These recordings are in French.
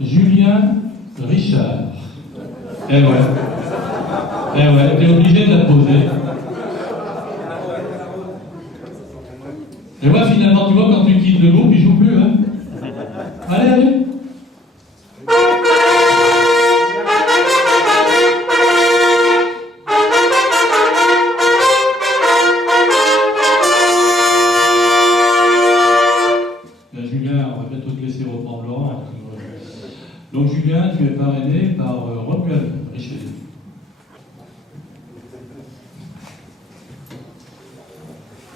Julien Richard. Eh ouais. Eh ouais, t'es obligé de la poser. Et ouais, finalement, tu vois, quand tu quittes le groupe, il joue plus, hein. Allez, allez. Julien, on va bientôt te laisser reprendre Laurent. Donc Julien, tu es parrainé par Romuald Richelieu.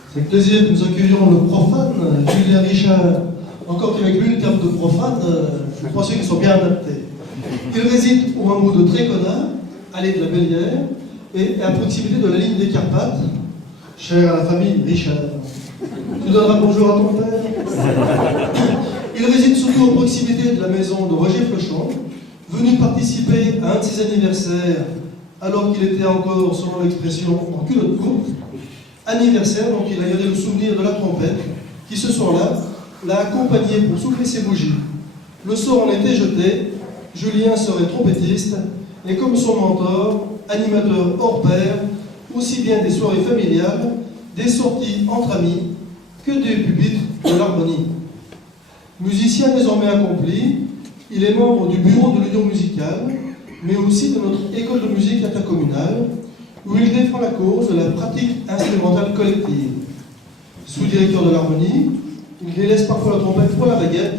C'est avec plaisir que nous accueillons le profane, Julien Richard. Encore qu'avec lui, le terme de profane, je pense qu'ils sont bien adaptés. Il réside au hameau de Trécona, allée de la Bellière, et à proximité de la ligne des Carpates, chère à la famille Richard. Tu donneras bonjour à ton père. Il réside surtout en proximité de la maison de Roger Flochon, venu participer à un de ses anniversaires alors qu'il était encore, selon l'expression, en culotte courte. Anniversaire dont il a gardé le souvenir de la trompette, qui ce soir-là l'a accompagné pour souffler ses bougies. Le sort en était jeté, Julien serait trompettiste, et comme son mentor, animateur hors pair, aussi bien des soirées familiales, des sorties entre amis, que des pupitres de l'harmonie. Musicien désormais accompli, il est membre du bureau de l'Union musicale, mais aussi de notre école de musique intercommunale, où il défend la cause de la pratique instrumentale collective. Sous-directeur de l'harmonie, il délaisse parfois la trompette pour la baguette,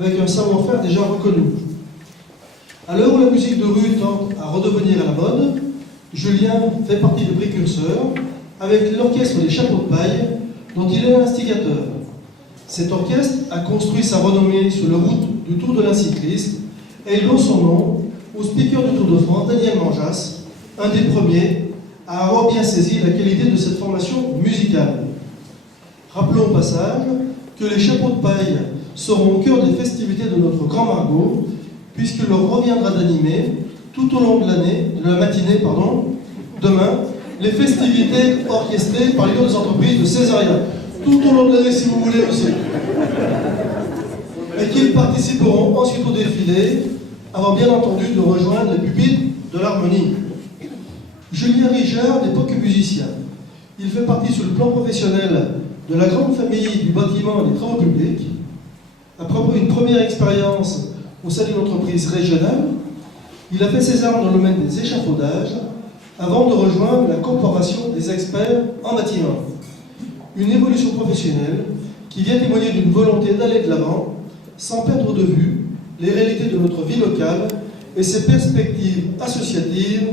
avec un savoir-faire déjà reconnu. À l'heure où la musique de rue tente à redevenir à la mode, Julien fait partie des précurseurs, avec l'orchestre des Chapeaux de Paille, dont il est l'instigateur. Cet orchestre a construit sa renommée sur les routes du Tour de l'Ain cycliste, et il doit son nom au speaker du Tour de France, Daniel Manjas, un des premiers à avoir bien saisi la qualité de cette formation musicale. Rappelons au passage que les Chapeaux de Paille seront au cœur des festivités de notre Grand Margot, puisqu'il leur reviendra d'animer, tout au long de la matinée, demain, les festivités orchestrées par les autres entreprises de Césaria. Tout au long de l'année, si vous voulez aussi. Et qu'ils participeront ensuite au défilé, avant bien entendu de rejoindre les pupitres de l'harmonie. Julien Richard n'est pas que musicien. Il fait partie sur le plan professionnel de la grande famille du bâtiment et des travaux publics. Après une première expérience au sein d'une entreprise régionale, il a fait ses armes dans le domaine des échafaudages avant de rejoindre la corporation des experts en bâtiment. Une évolution professionnelle qui vient témoigner d'une volonté d'aller de l'avant sans perdre de vue les réalités de notre vie locale et ses perspectives associatives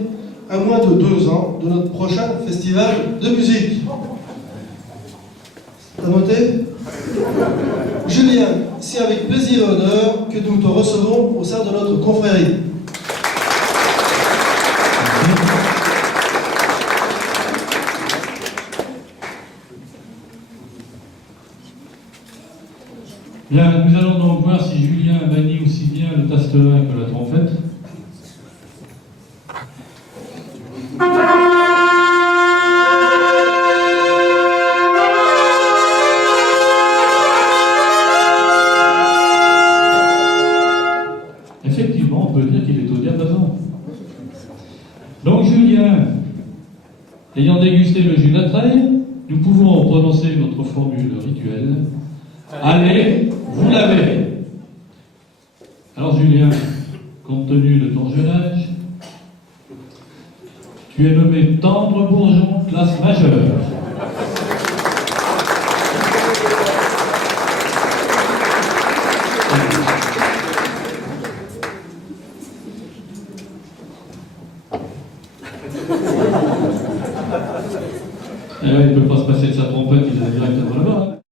à moins de 2 ans de notre prochain festival de musique. T'as noté? Julien, c'est avec plaisir et honneur que nous te recevons au sein de notre confrérie. Bien, nous allons donc voir si Julien manie aussi bien le tasterin que la trompette. Effectivement, on peut dire qu'il est au diapason. Donc Julien, ayant dégusté le jus d'Atreille, nous pouvons prononcer notre formule rituelle. Allez, vous l'avez. Alors Julien, compte tenu de ton jeune âge, tu es nommé tendre bourgeon classe majeure. Il ne peut pas se passer de sa trompette, il est directement là-bas.